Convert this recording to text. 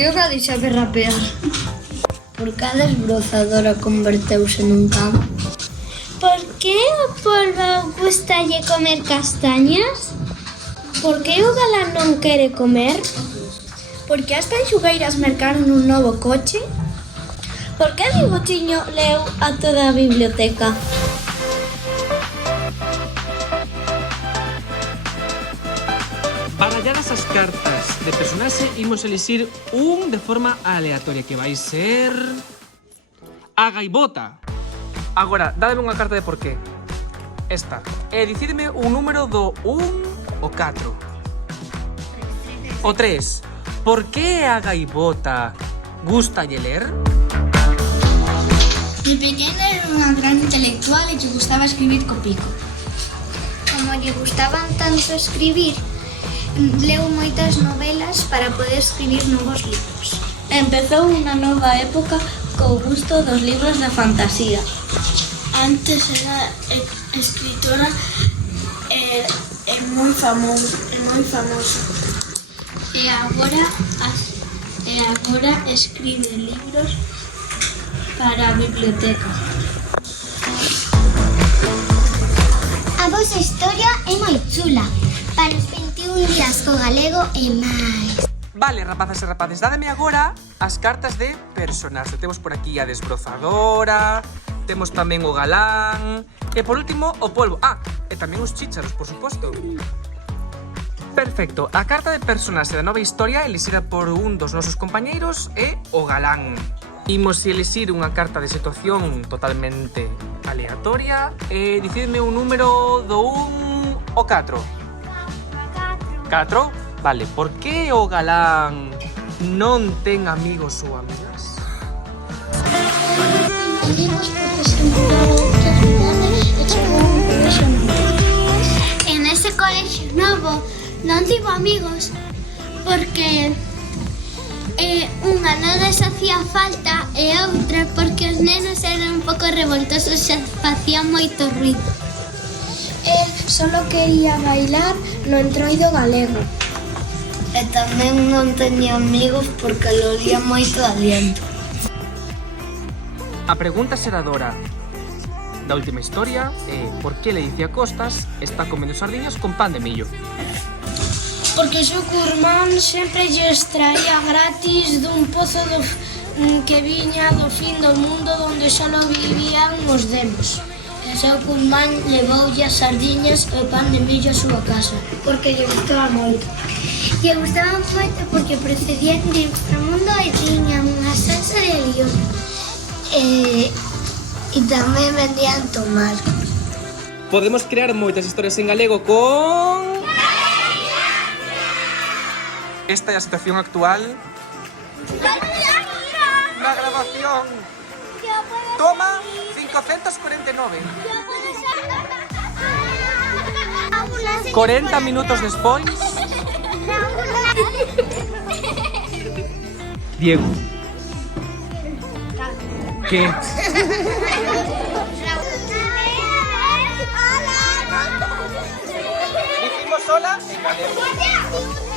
que o Gadi sabe rapear? Por que a desbrozadora converteuse nun can? Por que o polvo gustalle comer castañas? Por que o galán non quere comer? Por que as tanxugueiras mercaron un novo coche? Por que Bigotiño leu a toda a biblioteca? Baralladas as cartas de personaxe, imos elixir un de forma aleatoria, que vai ser... a gaivota. Agora, dademe unha carta de porqué. Esta. E dicideme un número do 1 ou 4. O 3. Por que a gaivota gustalle ler? De pequena era unha gran intelectual e lle gustaba escribir co pico. Como lle gustaban tanto escribir, leu moitas novelas para poder escribir novos libros. Empezou unha nova época co gusto dos libros de fantasía. Antes era escritora e moi famoso. E agora escribe libros para a biblioteca. A vosa historia é moi chula. Para os 21 días co galego e máis. Vale, rapazas e rapaces, dademe agora as cartas de personaxe. Temos por aquí a desbrozadora, temos tamén o galán e por último o polvo. Ah, e tamén os chícharos, por suposto. Perfecto, a carta de personaxe da nova historia elixida por un dos nosos compañeiros é o galán. Imos elixir unha carta de situación totalmente aleatoria e dicidme un número do 1 ao 4. 4? Vale, por que o galán non ten amigos ou amigas? En ese colegio novo non tivo amigos porque unha non les hacía falta e outra porque os nenos eran un pouco revoltosos e facían moito ruido. El solo quería bailar no entroido galego. E tamén non teña amigos porque lo olía moito de aliento. A pregunta xeradora da última historia é por que Leicia Costas está comendo sardiñas con pan de millo? Porque o seu curmán sempre lle extraía gratis dun pozo que viña do fin do mundo onde só vivían os demos. O seu curmán levoulle as sardiñas e o pan de millo a súa casa. Porque lle gustaba moito. Lle gustaba moito porque procedían de Inframundo e tiñan unha salsa de lión. E tamén vendían tomar. Podemos crear moitas historias en galego con... Esta é a situación actual na grabación. Toma 549. 40 minutos despois. Diego. ¿Qué? Dijimos hola en galego.